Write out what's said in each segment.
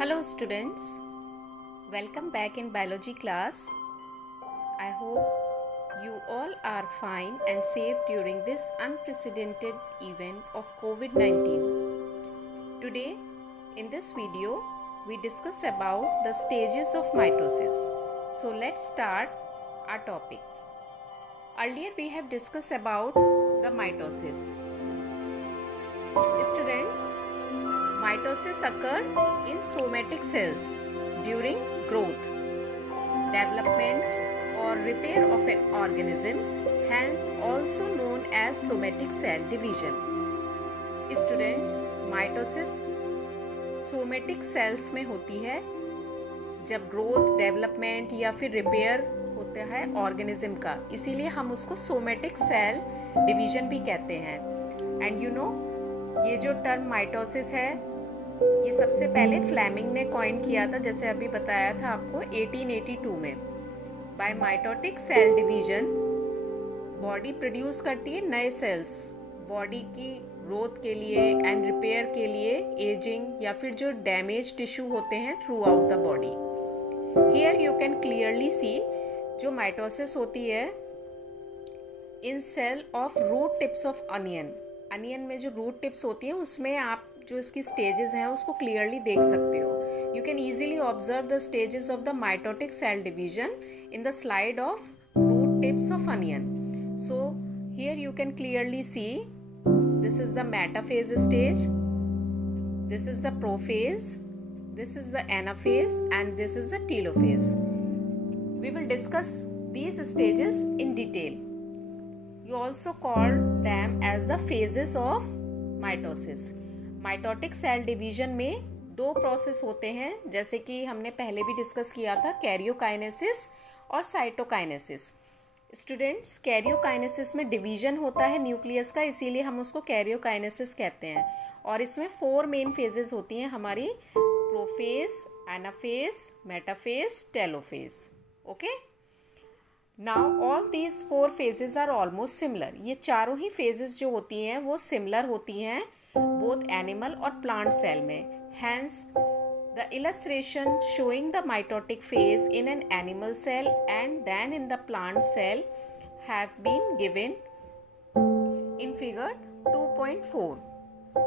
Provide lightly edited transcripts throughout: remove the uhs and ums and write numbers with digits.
Hello students, welcome back in biology class. I hope you all are fine and safe during this unprecedented event of COVID-19. Today in this video we discuss about the stages of mitosis. So let's start our topic. Earlier we have discussed about the mitosis. Students, mitosis occur in somatic cells during growth, development or repair of an organism, hence also known as somatic cell division. Students, mitosis somatic cells में होती है जब growth, development या फिर repair होता है organism का, इसीलिए हम उसको सोमेटिक सेल डिवीजन भी कहते हैं. एंड यू नो, ये जो टर्म माइटोसिस है ये सबसे पहले फ्लेमिंग ने कॉइन किया था, जैसे अभी बताया था आपको 1882 में. By mitotic cell division body produce करती है नए सेल्स बॉडी की ग्रोथ के लिए एंड रिपेयर के लिए, एजिंग या फिर जो डैमेज टिश्यू होते हैं throughout the body. Here you can clearly see जो माइटोसिस होती है in cell of root tips of onion में जो रूट टिप्स होती हैं उसमें आप जो इसकी स्टेजेस हैं उसको क्लियरली देख सकते हो. You can easily observe the stages of the mitotic cell division in the slide of root tips of onion. So here you can clearly see this is the metaphase stage, this is the prophase, this is the anaphase and this is the telophase. We will discuss these stages in detail. You also call them as the phases of mitosis. Mitotic cell division में दो process होते हैं, जैसे कि हमने पहले भी discuss किया था, कैरियोकाइनेसिस और साइटोकाइनेसिस. स्टूडेंट्स, कैरियोकाइनेसिस में डिवीजन होता है न्यूक्लियस का, इसीलिए हम उसको कैरियोकाइनेसिस कहते हैं. और इसमें 4 मेन फेजेस होती हैं हमारी: prophase, anaphase, metaphase, telophase. Okay, now all these 4 phases are almost similar. ये चारों ही फेजेस जो होती हैं वो सिमिलर होती हैं बोथ एनिमल और प्लांट सेल में. Hence the illustration showing the mitotic phase in an animal cell and then in the plant cell have been given in figure 2.4.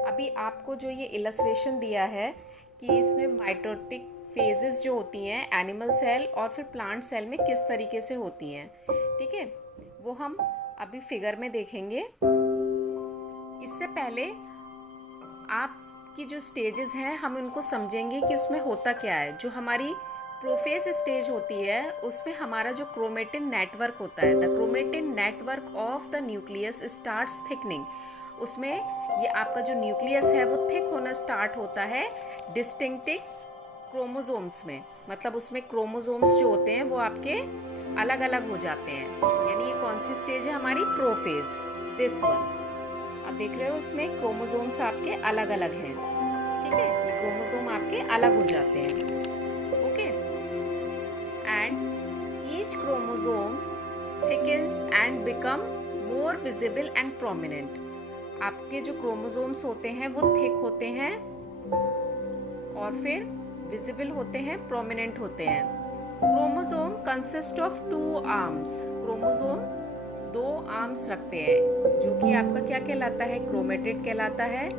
अभी आपको जो ये इलस्ट्रेशन दिया है कि इसमें माइटोटिक फेजेस जो होती हैं एनिमल सेल और फिर प्लांट सेल में किस तरीके से होती हैं, ठीक है, वो हम अभी फिगर में देखेंगे. इससे पहले आपकी जो स्टेजेस हैं हम उनको समझेंगे कि उसमें होता क्या है. जो हमारी प्रोफेज स्टेज होती है उसमें हमारा जो क्रोमेटिन नेटवर्क होता है, the chromatin network of the nucleus starts thickening. उसमें ये आपका जो न्यूक्लियस है वो थिक होना स्टार्ट होता है डिस्टिंक्टिव क्रोमोसोम्स में. मतलब उसमें क्रोमोसोम्स जो होते हैं वो आपके अलग अलग हो जाते हैं. यानी ये कौन सी स्टेज है हमारी? Prophase, this one. आप देख रहे हो इसमें क्रोमोसोम्स आपके अलग अलग हैं, ठीक है, ये क्रोमोसोम आपके अलग हो जाते हैं. Okay, and each chromosome thickens and become more visible and prominent. आपके जो क्रोमोसोम्स होते हैं वो थिक होते हैं और फिर विजिबल होते हैं, प्रोमिनेंट होते हैं. Chromosome consist of 2 arms. Chromosome 2 arms रखते हैं जो कि आपका क्या कहलाता है? क्रोमेटिड कहलाता है,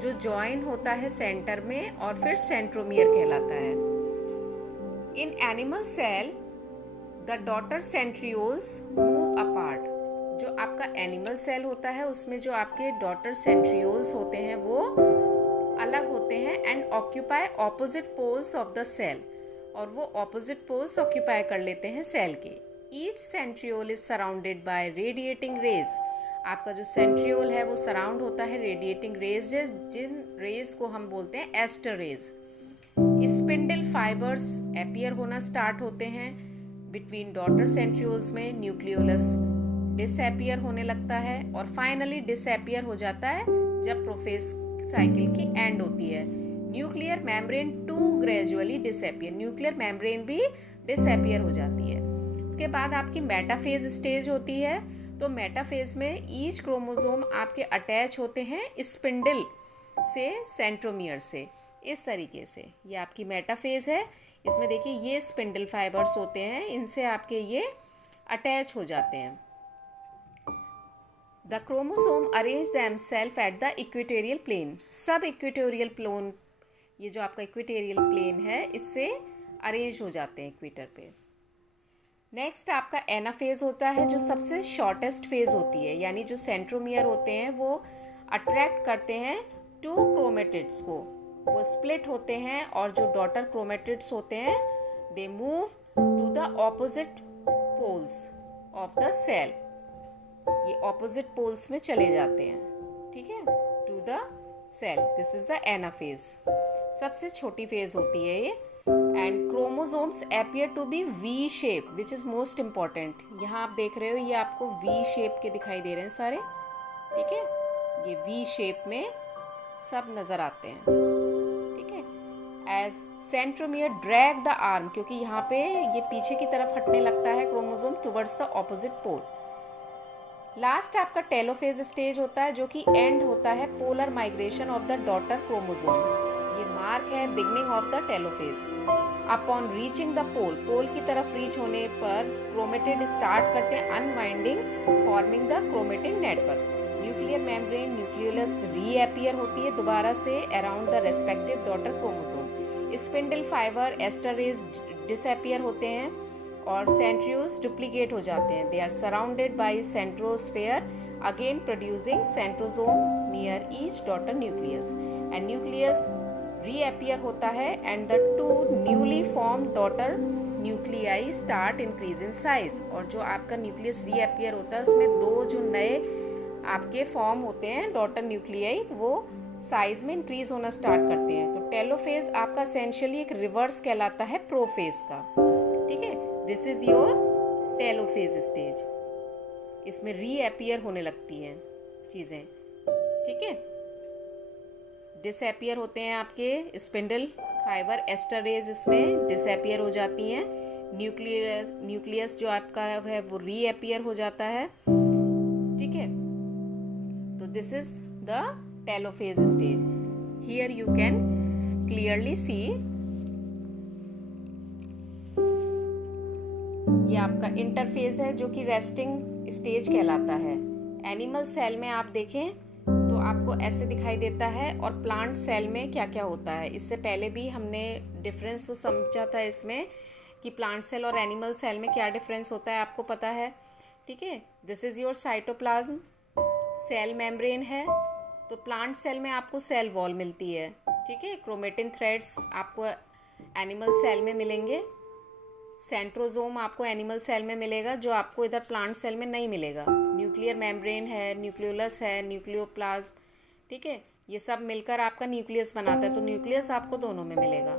जो जॉइन होता है सेंटर में, और फिर सेंट्रोमियर कहलाता है. In animal cell the daughter centrioles move apart. जो आपका एनिमल सेल होता है उसमें जो आपके डॉटर सेंट्रियोल्स होते हैं वो अलग होते हैं and occupy opposite poles of the cell. और वो ऑपोजिट पोल्स ऑक्यूपाई कर लेते हैं सेल के. Each centriole is surrounded by radiating rays. आपका जो सेंट्रियोल है वो सराउंड होता है रेडिएटिंग रेज, जिन रेज को हम बोलते हैं aster rays. Spindle fibres appear होना स्टार्ट होते हैं बिटवीन डॉटर सेंट्रियोल्स में. न्यूक्लियोलस डिसअपियर होने लगता है और फाइनली डिसअपियर हो जाता है जब प्रोफेज साइकिल की एंड होती है. Nuclear membrane too gradually disappear. Nuclear membrane भी डिसअपियर हो जाती है. इसके बाद आपकी मेटाफेज स्टेज होती है. तो मेटाफेज में ईच क्रोमोसोम आपके अटैच होते हैं स्पिंडल से, सेंट्रोमियर से. इस तरीके से ये आपकी मेटाफेज है। इसमें देखिए ये स्पिंडल फाइबर्स होते हैं, इनसे आपके ये अटैच हो जाते हैं। The chromosome arrange themselves at the equatorial plane. सब इक्वेटोरियल प्लेन, ये जो आपका इक्वेटोरियल प्लेन है, इससे अरेंज हो जाते हैं इक्वेटर पे। नेक्स्ट आपका एनाफेज होता है, जो सबसे शॉर्टेस्ट फेज होती है, यानी जो सेंट्रोमियर होते हैं वो अट्रैक्ट करते हैं टू क्रोमेटिड्स को, वो स्प्लिट होते हैं, और जो डॉटर क्रोमेटिड्स होते हैं they move to the opposite poles of the cell. ये ऑपोजिट पोल्स में चले जाते हैं, ठीक है, to the cell. This is the anaphase, सबसे छोटी फेज होती है ये। And chromosomes appear to be V shape, which is most important. यहाँ आप देख रहे हो ये आपको वी शेप के दिखाई दे रहे हैं सारे, ठीक है, ये वी शेप में सब नजर आते हैं, ठीक है। As centromere drag the arm, क्योंकि यहाँ पे ये पीछे की तरफ हटने लगता है chromosome towards the opposite pole. Last आपका टेलोफेज स्टेज होता है, जो कि एंड होता है polar migration of the daughter chromosome. ये मार्क है beginning of the telophase. Upon reaching the pole, pole की तरफ रीच होने पर क्रोमेटिड स्टार्ट करते हैं unwinding, forming the chromatin network. Nuclear membrane nucleolus reappear होती है दोबारा से around the respective daughter chromosome. Spindle fibre asters disappear होते हैं और सेंट्रियोल्स डुप्लीकेट हो जाते हैं। They are surrounded by centrosphere, again producing centrosome near each daughter nucleus. And nucleus reappear होता है and the two newly form daughter nuclei start increase in size. और जो आपका न्यूक्लियस रीअपीयर होता है उसमें दो जो नए आपके फॉर्म होते हैं डॉटर न्यूक्लियाई, वो साइज में इंक्रीज होना स्टार्ट करते हैं। तो टेलोफेज आपका एसेंशियली एक रिवर्स कहलाता है प्रोफेज का, ठीक है। This is your telophase stage. इसमें रीअपीयर होने लगती हैं चीज़ें, ठीक है। डिसअपीयर होते हैं आपके स्पिंडल फाइबर एस्टरेज, इसमें डिसअपीयर हो जाती हैं। न्यूक्लियस जो आपका है वो रीअपीयर हो जाता है, ठीक है। तो this is the telophase stage. Here you can clearly सी ये आपका इंटरफेज है, जो कि रेस्टिंग स्टेज कहलाता है। एनिमल सेल में आप देखें तो आपको ऐसे दिखाई देता है, और प्लांट सेल में क्या क्या होता है, इससे पहले भी हमने डिफरेंस तो समझा था इसमें कि प्लांट सेल और एनिमल सेल में क्या डिफरेंस होता है, आपको पता है, ठीक है। This is your cytoplasm, cell membrane है। तो प्लांट सेल में आपको सेल वॉल मिलती है, ठीक है। क्रोमेटिन थ्रेड्स आपको एनिमल सेल में मिलेंगे। सेंट्रोसोम आपको एनिमल सेल में मिलेगा, जो आपको इधर प्लांट सेल में नहीं मिलेगा। न्यूक्लियर मेम्ब्रेन है, न्यूक्लियोलस है, न्यूक्लियोप्लाज्म, ठीक है, ये सब मिलकर आपका न्यूक्लियस बनाता है। तो न्यूक्लियस आपको दोनों में मिलेगा।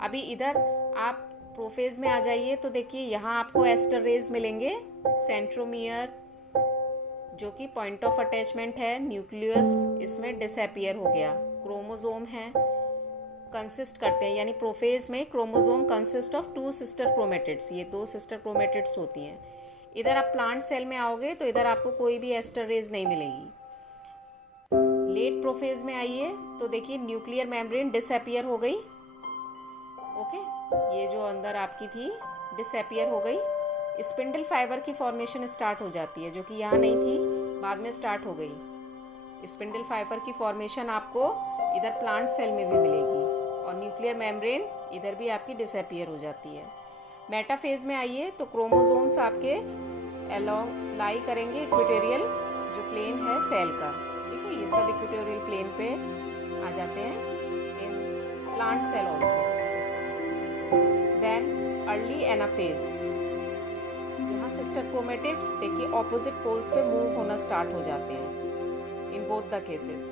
अभी इधर आप प्रोफेज में आ जाइए तो देखिए यहाँ आपको एस्टरेज मिलेंगे, सेंट्रोमियर जो कि पॉइंट ऑफ अटैचमेंट है, न्यूक्लियस इसमें डिसअपीयर हो गया। क्रोमोसोम है, कंसिस्ट करते हैं, यानी प्रोफेज में chromosome consist of two sister chromatids, ये दो सिस्टर क्रोमेटिड्स होती हैं। इधर आप प्लांट सेल में आओगे तो इधर आपको कोई भी एस्टरेज नहीं मिलेगी। लेट प्रोफेज में आइए तो देखिए न्यूक्लियर मेम्ब्रेन डिसअपीयर हो गई, ओके, ये जो अंदर आपकी थी डिसअपीयर हो गई। स्पिंडल फाइबर की फॉर्मेशन स्टार्ट हो जाती है, जो कि यहाँ नहीं थी, बाद में स्टार्ट हो गई। स्पिंडल फाइबर की फॉर्मेशन आपको इधर प्लांट सेल में भी मिलेगी, और न्यूक्लियर मेम्ब्रेन इधर भी आपकी डिसअपीयर हो जाती है। मेटाफेज में आइए तो क्रोमोसोम्स आपके अलोंग लाई करेंगे इक्वेटोरियल जो प्लेन है सेल का, ठीक है, ये सब इक्वेटोरियल प्लेन पे आ जाते हैं in plant cell also. Then early anaphase, यहाँ सिस्टर क्रोमेटिड्स देखिए ऑपोजिट पोल्स पे मूव होना स्टार्ट हो जाते हैं in both the cases.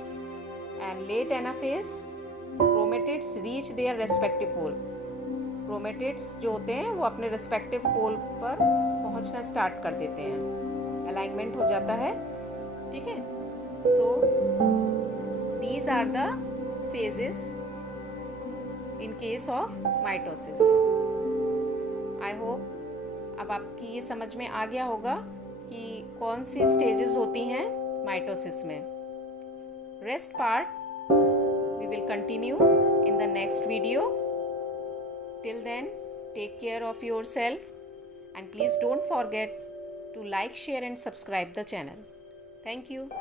And late anaphase, chromatids reach their respective pole. Chromatids जो होते हैं वो अपने रेस्पेक्टिव पोल पर पहुंचना स्टार्ट कर देते हैं, अलाइनमेंट हो जाता है, ठीक है। So these are the phases in case of mitosis. I hope अब आपकी ये समझ में आ गया होगा कि कौन सी स्टेजेस होती हैं माइटोसिस में। Rest part we will continue in the next video. Till then, take care of yourself and please don't forget to like, share and subscribe the channel. Thank you.